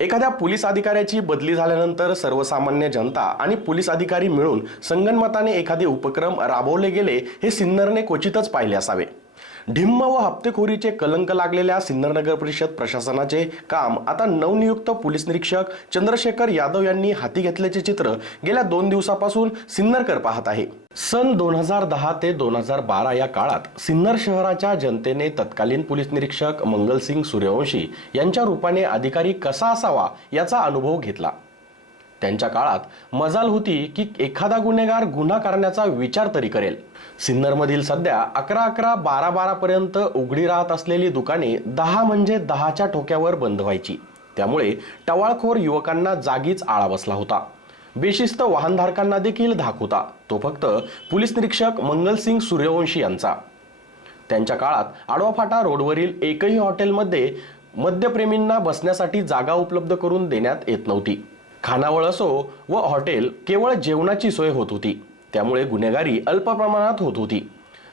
एखाद्या पोलीस अधिकाऱ्याची बदली झाल्यानंतर सर्वसामान्य जनता आणि पोलीस अधिकारी मिळून संगनमताने एखादे उपक्रम राबवले गेले हे सिन्नरने क्वचितच पाहिले असावे. ढिम्म व हप्तेखोरीचे कलंक लागलेल्या सिन्नर नगर परिषद प्रशासनाचे काम. आता नवनियुक्त पोलीस निरीक्षक चंद्रशेखर यादव यांनी हाती घेतल्याचे चित्र गेल्या दोन दिवसापासून सिन्नरकर पाहत आहे. सन दोन हजार दहा ते दोन हजार बारा या काळात सिन्नर शहराच्या जनतेने तत्कालीन पोलीस निरीक्षक मंगलसिंग सूर्यवंशी यांच्या रूपाने अधिकारी कसा असावा याचा अनुभव घेतला. त्यांच्या काळात मजाल होती की एखादा गुन्हेगार गुन्हा करण्याचा विचार तरी करेल. सिन्नरमधील सध्या अकरा अकरा बारा बारापर्यंत उघडी राहत असलेली दुकाने दहा म्हणजे दहाच्या ठोक्यावर बंद व्हायची. त्यामुळे टवाळखोर युवकांना जागीच आळा बसला होता. बेशिस्त वाहनधारकांना देखील धाक होता. तो फक्त पोलीस निरीक्षक मंगलसिंग सूर्यवंशी यांचा. त्यांच्या काळात आडवा फाटा रोडवरील एकही हॉटेलमध्ये मद्यप्रेमींना बसण्यासाठी जागा उपलब्ध करून देण्यात येत नव्हती. खानावळ असो व हॉटेल केवळ जेवणाची सोय होत होती. त्यामुळे गुन्हेगारी अल्प प्रमाणात होत होती.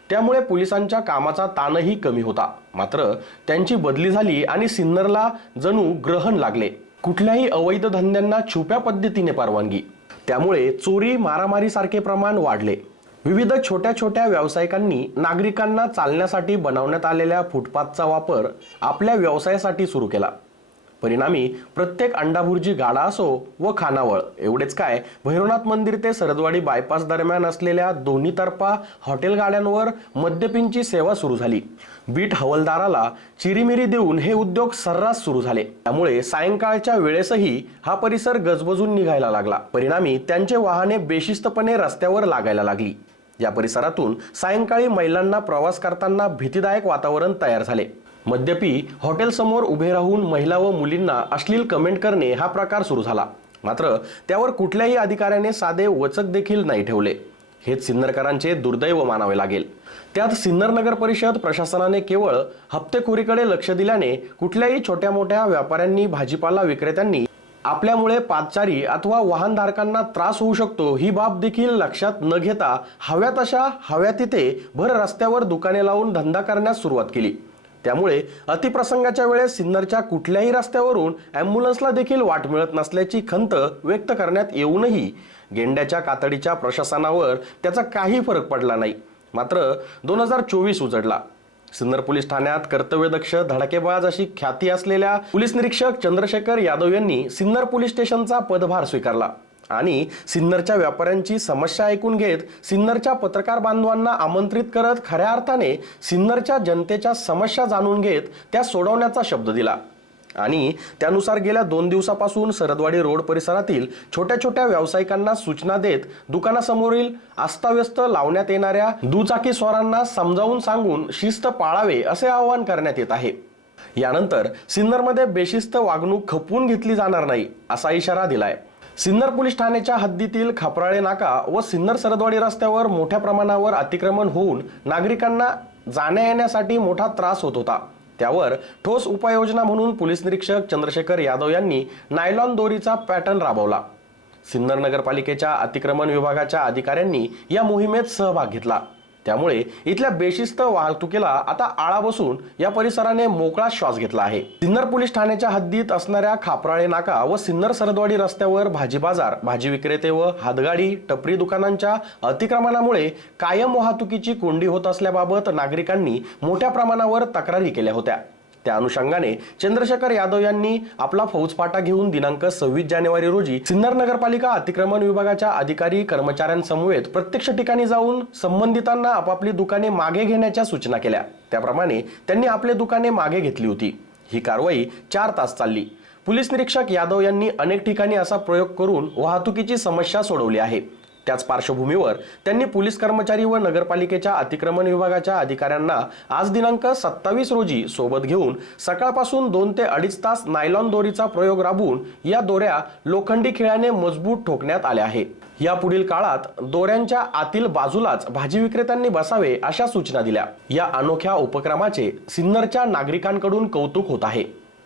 त्यामुळे पोलिसांच्या कामाचा ताणही कमी होता. मात्र त्यांची बदली झाली आणि सिन्नरला जणू ग्रहण लागले. कुठल्याही अवैध धंद्यांना छुप्या पद्धतीने परवानगी. त्यामुळे चोरी मारामारीसारखे प्रमाण वाढले. विविध छोट्या छोट्या व्यावसायिकांनी नागरिकांना चालण्यासाठी बनवण्यात आलेल्या फुटपाथचा वापर आपल्या व्यवसायासाठी सुरू केला. परिणामी प्रत्येक अंडाभुर्जी गाडा असो व खानावळ एवढेच काय भैरवनाथ मंदिर ते सरदवाडी बायपास दरम्यान असलेल्या दोन्ही तर्फा हॉटेल गाड्यांवर मद्यपींची सेवा सुरू झाली. बीट हवलदाराला चिरीमिरी देऊन हे उद्योग सर्रास सुरू झाले. त्यामुळे सायंकाळच्या वेळेसही हा परिसर गजबजून निघायला लागला. परिणामी त्यांचे वाहने बेशिस्तपणे रस्त्यावर लागायला लागली. या परिसरातून सायंकाळी महिलांना प्रवास करताना भीतीदायक वातावरण तयार झाले. मद्यपी हॉटेलसमोर उभे राहून महिला व मुलींना अश्लील कमेंट करणे हा प्रकार सुरू झाला. मात्र त्यावर कुठल्याही अधिकाऱ्याने साधे वचक देखील नाही ठेवले. हेच सिन्नरकरांचे दुर्दैव मानावे लागेल. त्यात सिन्नर नगर परिषद प्रशासनाने केवळ हप्तेखोरीकडे लक्ष दिल्याने कुठल्याही छोट्या मोठ्या व्यापाऱ्यांनी भाजीपाला विक्रेत्यांनी आपल्यामुळे पादचारी अथवा वाहनधारकांना त्रास होऊ शकतो ही बाब देखील लक्षात न घेता हव्या तशा हव्या तिथे भर रस्त्यावर दुकाने लावून धंदा करण्यास सुरुवात केली. त्यामुळे अतिप्रसंगाच्या वेळेस सिन्नरच्या कुठल्याही रस्त्यावरून ॲम्ब्युलन्सला देखील वाट मिळत नसल्याची खंत व्यक्त करण्यात येऊनही गेंड्याच्या कातडीच्या प्रशासनावर त्याचा काही फरक पडला नाही. मात्र दोन हजार चोवीस उजडला. सिन्नर पोलीस ठाण्यात कर्तव्यदक्ष धडकेबाज अशी ख्याती असलेल्या पोलीस निरीक्षक चंद्रशेखर यादव यांनी सिन्नर पोलीस स्टेशनचा पदभार स्वीकारला. आणि सिन्नरच्या व्यापाऱ्यांची समस्या ऐकून घेत सिन्नरच्या पत्रकार बांधवांना आमंत्रित करत खऱ्या अर्थाने सिन्नरच्या जनतेच्या समस्या जाणून घेत त्या सोडवण्याचा शब्द दिला. आणि त्यानुसार गेल्या दोन दिवसापासून सरदवाडी रोड परिसरातील छोट्या छोट्या व्यावसायिकांना सूचना देत दुकानासमोरील अस्ताव्यस्त लावण्यात येणाऱ्या दुचाकी स्वारांना समजावून सांगून शिस्त पाळावे असे आवाहन करण्यात येत आहे. यानंतर सिन्नरमध्ये बेशिस्त वागणूक खपवून घेतली जाणार नाही असा इशारा दिलाय. सिन्नर पोलीस ठाण्याच्या हद्दीतील खापराळे नाका व सिन्नर सरदवाडी रस्त्यावर मोठ्या प्रमाणावर अतिक्रमण होऊन नागरिकांना जाण्या येण्यासाठी मोठा त्रास होत होता. त्यावर ठोस उपाययोजना म्हणून पोलीस निरीक्षक चंद्रशेखर यादव यांनी नायलॉन दोरीचा पॅटर्न राबवला. सिन्नर नगरपालिकेच्या अतिक्रमण विभागाच्या अधिकाऱ्यांनी या मोहिमेत सहभाग घेतला. त्यामुळे इथल्या बेशिस्त वाहतुकीला आता आळा बसून या परिसराने मोकळा श्वास घेतला आहे. सिन्नर पोलीस ठाण्याच्या हद्दीत असणाऱ्या खापराळे नाका व सिन्नर सरदवाडी रस्त्यावर भाजी बाजार भाजी विक्रेते व हातगाडी टपरी दुकानांच्या अतिक्रमणामुळे कायम वाहतुकीची कोंडी होत असल्याबाबत नागरिकांनी मोठ्या प्रमाणावर तक्रारी केल्या होत्या. त्या अनुषंगाने चंद्रशेखर यादव यांनी आपला फौजफाटा घेऊन दिनांक सव्वीस जानेवारी रोजी सिन्नर नगरपालिका अतिक्रमण विभागाच्या अधिकारी कर्मचाऱ्यांसमवेत प्रत्यक्ष ठिकाणी जाऊन संबंधितांना आपापली दुकाने मागे घेण्याच्या सूचना केल्या. त्याप्रमाणे त्यांनी आपले दुकाने मागे घेतली होती. ही कारवाई चार तास चालली. पोलीस निरीक्षक यादव यांनी अनेक ठिकाणी असा प्रयोग करून वाहतुकीची समस्या सोडवली आहे. त्याच पार्श्वभूमीवर त्यांनी पोलीस कर्मचारी व नगरपालिकेच्या अतिक्रमण विभागाच्या अधिकाऱ्यांना आज दिनांक सत्तावीस रोजी सोबत घेऊन सकाळपासून दोन ते अडीच तास नायलॉन दोरीचा प्रयोग राबवून या दोऱ्या लोखंडी खिळ्याने मजबूत ठोकण्यात आल्या आहे या पुढील काळात दोऱ्यांच्या आतील बाजूलाच भाजी विक्रेत्यांनी बसावे अशा सूचना दिल्या. या अनोख्या उपक्रमाचे सिन्नरच्या नागरिकांकडून कौतुक होत आहे.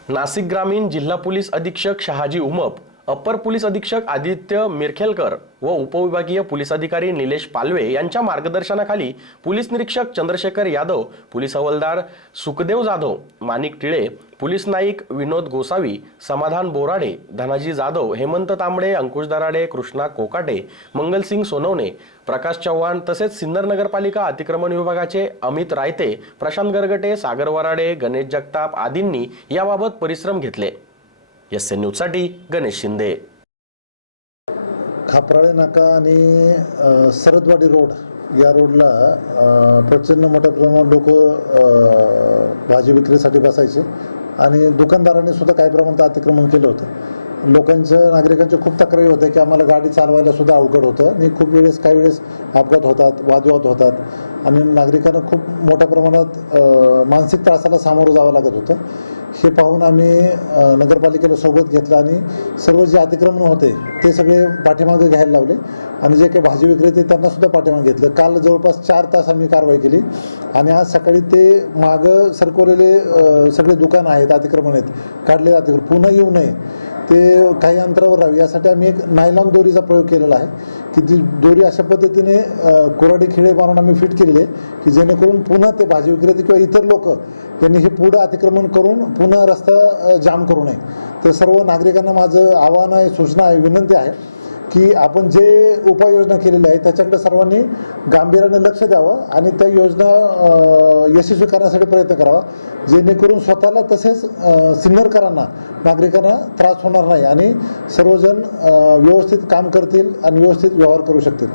नाशिक ग्रामीण जिल्हा पोलीस अधीक्षक शहाजी उमप अप्पर पोलीस अधीक्षक आदित्य मिरखेलकर व उपविभागीय पोलीस अधिकारी निलेश पालवे यांच्या मार्गदर्शनाखाली पोलीस निरीक्षक चंद्रशेखर यादव पोलीस हवालदार सुखदेव जाधव माणिक टिळे पोलीस नाईक विनोद गोसावी समाधान बोराडे धनाजी जाधव हेमंत तांबडे अंकुश दराडे कृष्णा कोकाटे मंगलसिंग सोनवणे प्रकाश चव्हाण तसेच सिन्नर नगरपालिका अतिक्रमण विभागाचे अमित रायते प्रशांत गरगटे सागर वराडे गणेश जगताप आदींनी याबाबत परिश्रम घेतले. एस एन न्यूजसाठी गणेश शिंदे. खापराळे नाका आणि सरदवाडी रोड या रोडला प्रचंड मोठ्या प्रमाणात लोक भाजी विक्रीसाठी बसायचे आणि दुकानदारांनी सुद्धा काही प्रमाणात अतिक्रमण केलं होतं. लोकांचं नागरिकांच्या खूप तक्रारी होत्या की आम्हाला गाडी चालवायला सुद्धा अवघड होतं. आणि खूप वेळेस काही वेळेस अपघात होतात वादविवाद होतात. आणि नागरिकांना खूप मोठ्या प्रमाणात मानसिक त्रासाला सामोरं जावं लागत होतं. हे पाहून आम्ही नगरपालिकेला सोबत घेतलं आणि सर्व जे अतिक्रमण होते ते सगळे पाठीमागे घ्यायला लावले. आणि जे काही भाजी विक्रेते त्यांना सुद्धा पाठीमागे घेतलं. काल जवळपास चार तास आम्ही कारवाई केली. आणि आज सकाळी ते मागं सरकवलेले सगळे दुकान आहेत अतिक्रमण आहेत. काढलेले अतिक्रमण. पुन्हा येऊ नये. ते काही अंतरावर राहावी यासाठी आम्ही एक नायलॉन दोरीचा प्रयोग केलेला आहे की ती दोरी अशा पद्धतीने अ, कोराडी खिळे मारून आम्ही फिट केलेली आहे की जेणेकरून पुन्हा ते भाजी विक्रेते किंवा इतर लोक यांनी हे पुढं अतिक्रमण करून पुन्हा रस्ता जाम करू नये. तर सर्व नागरिकांना माझं आव्हान आहे सूचना आहे विनंती आहे की आपण जे उपाययोजना केलेल्या आहेत त्याच्याकडे सर्वांनी गांभीर्याने लक्ष द्यावं आणि त्या योजना यशस्वी करण्यासाठी प्रयत्न करावा. जेणेकरून स्वतःला तसेच सिंगरकरांना सिन्नरकरांना नागरिकांना त्रास होणार नाही आणि सर्वजण व्यवस्थित काम करतील आणि व्यवस्थित व्यवहार करू शकतील.